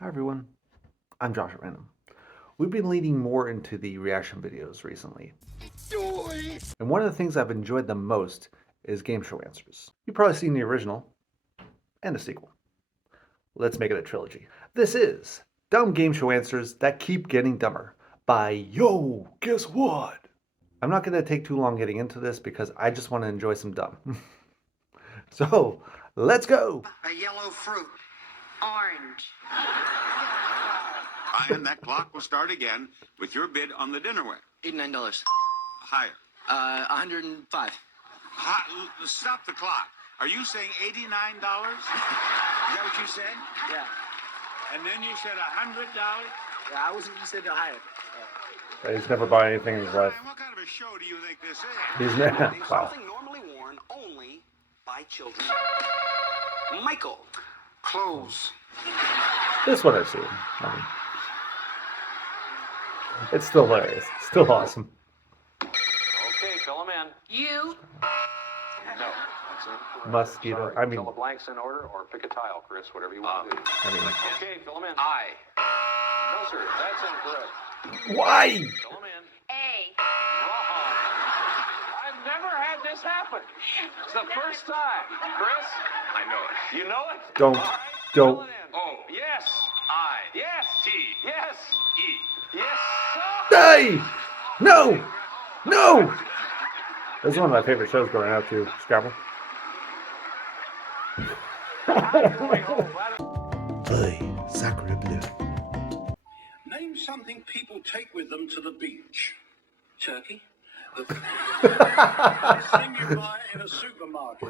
Hi everyone, I'm Josh at Random. We've been leaning more into the reaction videos recently. And one of the things I've enjoyed the most is game show answers. You've probably seen the original and the sequel. Let's make it a trilogy. This is Dumb Game Show Answers That Keep Getting Dumber by Yo, Guess What? I'm not going to take too long getting into this because I just want to enjoy some dumb. So, let's go! A yellow fruit. Orange. And that clock will start again with your bid on the dinnerware. $89. Higher. 105. Stop the clock. Are you saying $89? Is that what you said? Yeah. And then you said $100? Yeah, I was just saying higher. He's never bought anything in his life. What kind of a show do you think this is? He's never. Wow. Something normally worn only by children. Michael. Clothes. This one I've seen. It's still hilarious. It's still awesome. Okay, fill them in. You. No. That's incorrect. Mosquito. Sorry. I mean, Fill the blanks in order or pick a tile, Chris, whatever you want to do. Okay, fill them in. I. No, sir, that's incorrect. why? Fill them in. A. Wrong. I've never had this happen. It's the first time. Chris? I know it. You know it? Don't. All right, Don't. fill it in. O. Yes. I. Yes. T. Yes. E. Yes. Hey! No! No! This is one of my favorite shows growing up too. Scrabble. Hey, sacre bleu. Name something people take with them to the beach. Turkey. The thing you buy in a supermarket.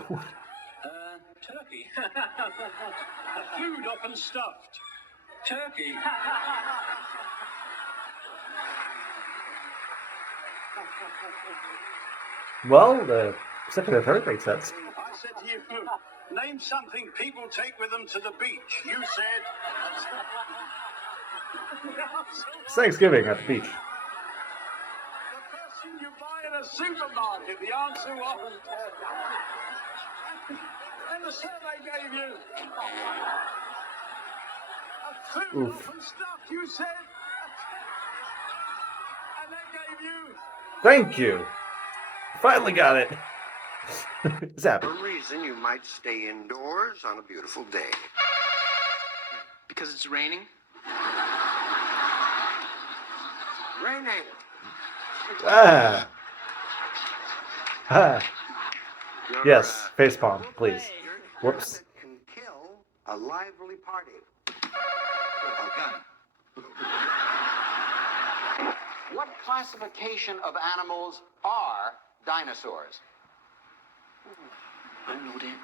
Turkey. Food often stuffed. Turkey. Well, the second and third makes sense. I said to you, name something people take with them to the beach. You said. It's Thanksgiving at the beach. The first thing you buy in a supermarket, the answer was turkey. And the survey gave you a food Oof. often stuffed, you said. And they gave you Thank you. Finally got it. It's happy. For a reason you might stay indoors on a beautiful day. Because it's raining? Raining. Ah. Ah. You're, Yes, facepalm, please. you're Whoops. that can kill a lively party. What classification of animals are dinosaurs? I know that.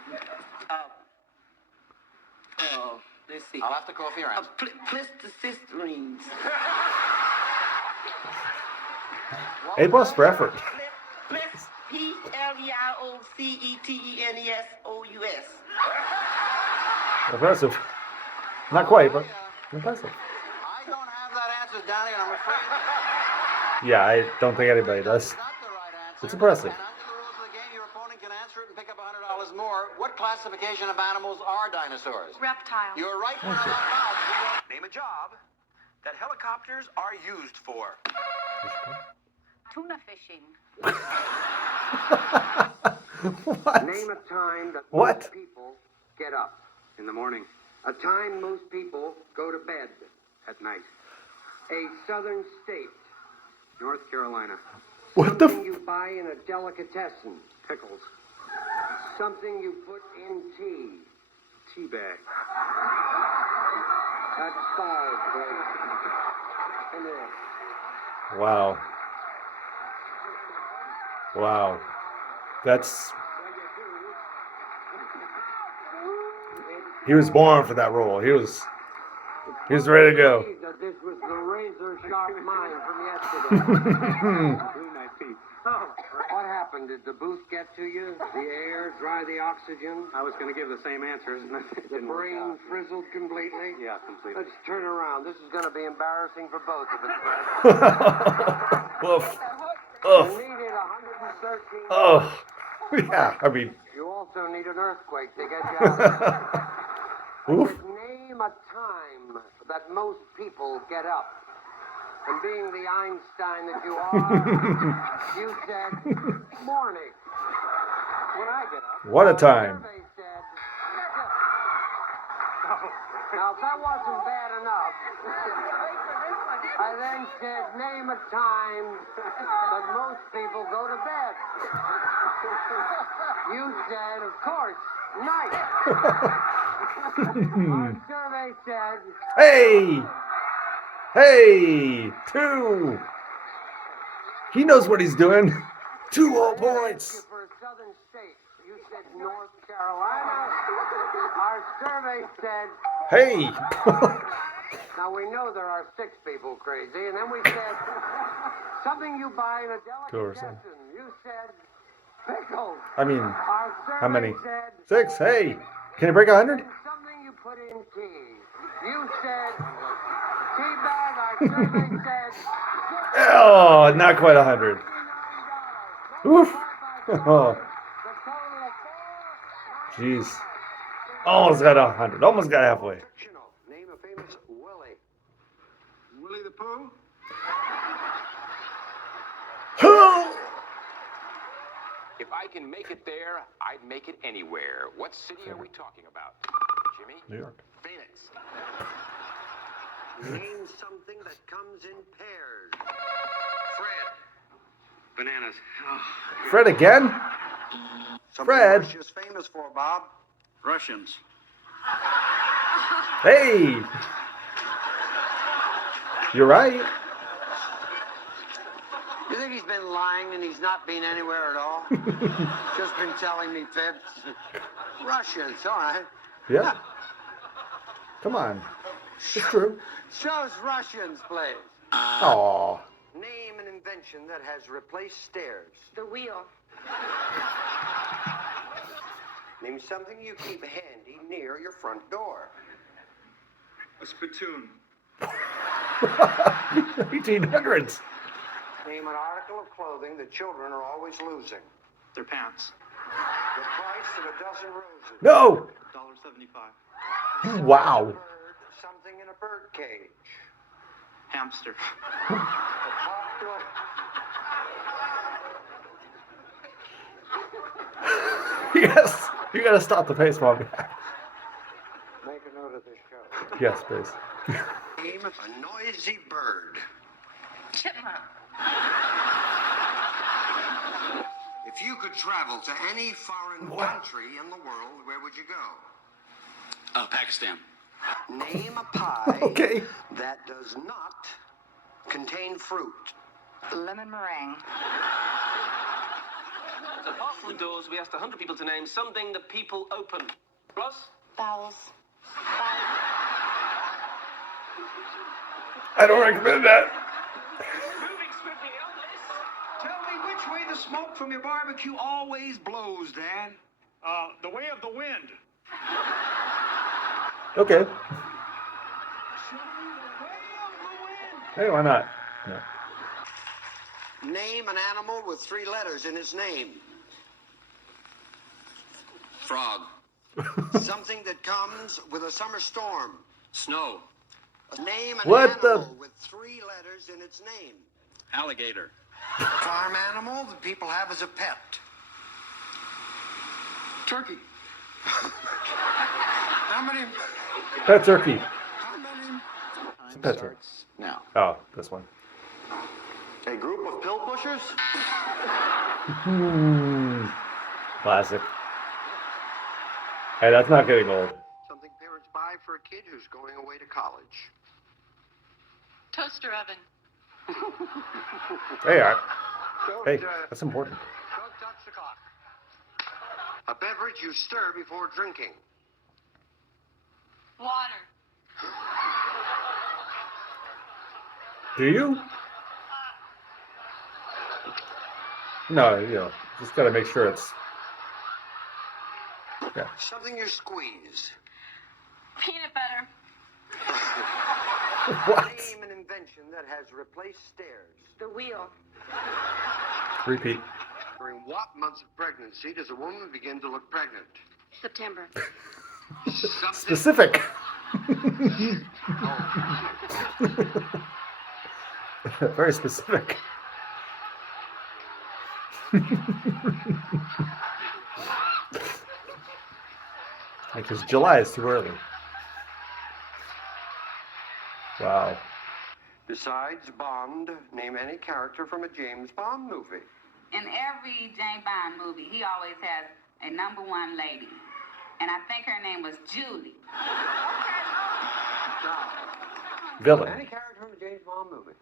Let's see. I'll have to call for your answer. Pleistocene. A+ for effort. Pleistocetous. Impressive. Not quite, but impressive. I don't have that answer, Danny, and I'm afraid Yeah, I don't think anybody does. that's not the right answer. It's impressive. And under the rules of the game, your opponent can answer it and pick up $100 more. What classification of animals are dinosaurs? Reptile. You're right for $100. Name a job that helicopters are used for. Tuna fishing. What? Name a time that What? most people get up in the morning. A time most people go to bed at night. A southern state. North Carolina. What the Something you buy in a delicatessen. Pickles. Something you put in tea. Tea bag. That's 5, boys. Come here. Wow. Wow. That's. He was born for that role. He was ready to go. That this was the razor sharp mind from yesterday. Really nice piece. What happened? Did the booth get to you? The air dry the oxygen? I was going to give the same answers. And it The didn't work brain out. frizzled completely? Yeah, completely. Let's turn around. This is going to be embarrassing for both of us, Brad. Oof. You Oof. needed 113. Oh. Yeah, I mean, You also need an earthquake to get you out. oof. Name Name a time that most people get up. And being the Einstein that you are, you said morning. When I get up, What a time. survey said, now, if that wasn't bad enough, I then said, name a time that most people go to bed. You said, of course, night. Our survey said, Hey! Hey! 2! He knows what he's doing. 2 whole points. for a southern state. You said North Carolina. Our survey said, Hey! now we know there are 6 people crazy, and then we said something you buy in a delicatessen. You said pickles. I mean, Our how many? survey said 6. Hey! Can you break 100? something you put in tea. You said tea bag. Our survey said Oh, not quite 100. Oof. Oh, jeez. Almost got 100. Almost got halfway. Fictional. Name a famous Willie. Willie the Pooh? If I can make it there, I'd make it anywhere. What city are we talking about? Jimmy? New York. Phoenix. Name something that comes in pairs. Fred. bananas. Fred again? Something Fred. Russia's famous for, Bob. Russians. Hey! You're right. You think he's been lying and he's not been anywhere at all? Just been telling me fibs? Russians, all right. Yeah. Come on. It's true. Shows Russians, please. Aw. Name an invention that has replaced stairs. The wheel. Name something you keep handy near your front door. A spittoon. 1800s. Name an article of clothing that children are always losing. Their pants. The price of a dozen roses. No! $1.75. Wow. Bird, something in a bird cage. Hamster. The popular... Yes. You gotta stop the pace, Mom. Make a note of this show. Yes, please. Name a noisy bird. Chipmunk. If you could travel to any foreign country in the world, where would you go? Pakistan. Name a pie Okay. that does not contain fruit. Lemon meringue. Apart from doors, we asked 100 people to name something that people open. Plus? Vowels. I don't recommend that. Moving swiftly on this. Tell me which way the smoke from your barbecue always blows, Dan. The way of the wind. Okay. Hey, why not? No. Name an animal with 3 letters in its name. Frog. Something that comes with a summer storm. Snow. Name an What animal the- with 3 letters in its name. Alligator. Farm animal that people have as a pet. Turkey. How many? Pet turkey. How many? It's a pet turkey. Now. Oh, this one. A group of pill pushers? Classic. Hey, that's not getting old. Something parents buy for a kid who's going away to college. Toaster oven. Hey, Don't, hey, that's important. don't touch the clock. A beverage you stir before drinking. Water. Do you? No, you know, just gotta make sure it's. Yeah. Something you squeeze. Peanut butter. What? Name an invention that has replaced stairs. The wheel. Repeat. During what months of pregnancy does a woman begin to look pregnant? September. Something Specific. Very specific. Because July is too early. Wow. Besides Bond, name any character from a James Bond movie. In every James Bond movie, he always has a number one lady. And I think her name was Julie. Villain. Any character from a James Bond movie.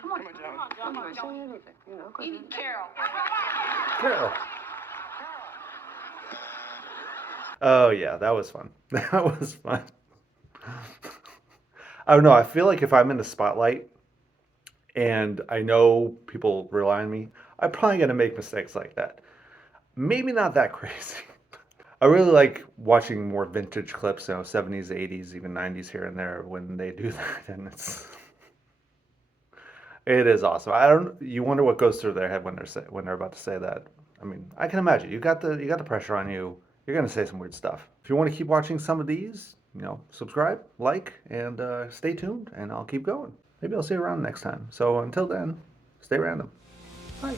Come on, Say anything, you know. Carol. Carol. Oh yeah, that was fun. That was fun. I don't know. I feel like if I'm in the spotlight and I know people rely on me, I'm probably gonna make mistakes like that. Maybe not that crazy. I really like watching more vintage clips, 70s, 80s, even 90s here and there when they do that, and it is awesome. You wonder what goes through their head when they're about to say that. I mean, I can imagine. You got the pressure on you. You're gonna say some weird stuff. If you want to keep watching some of these, subscribe, like, and stay tuned, and I'll keep going. Maybe I'll see you around next time. So until then, stay random. Bye.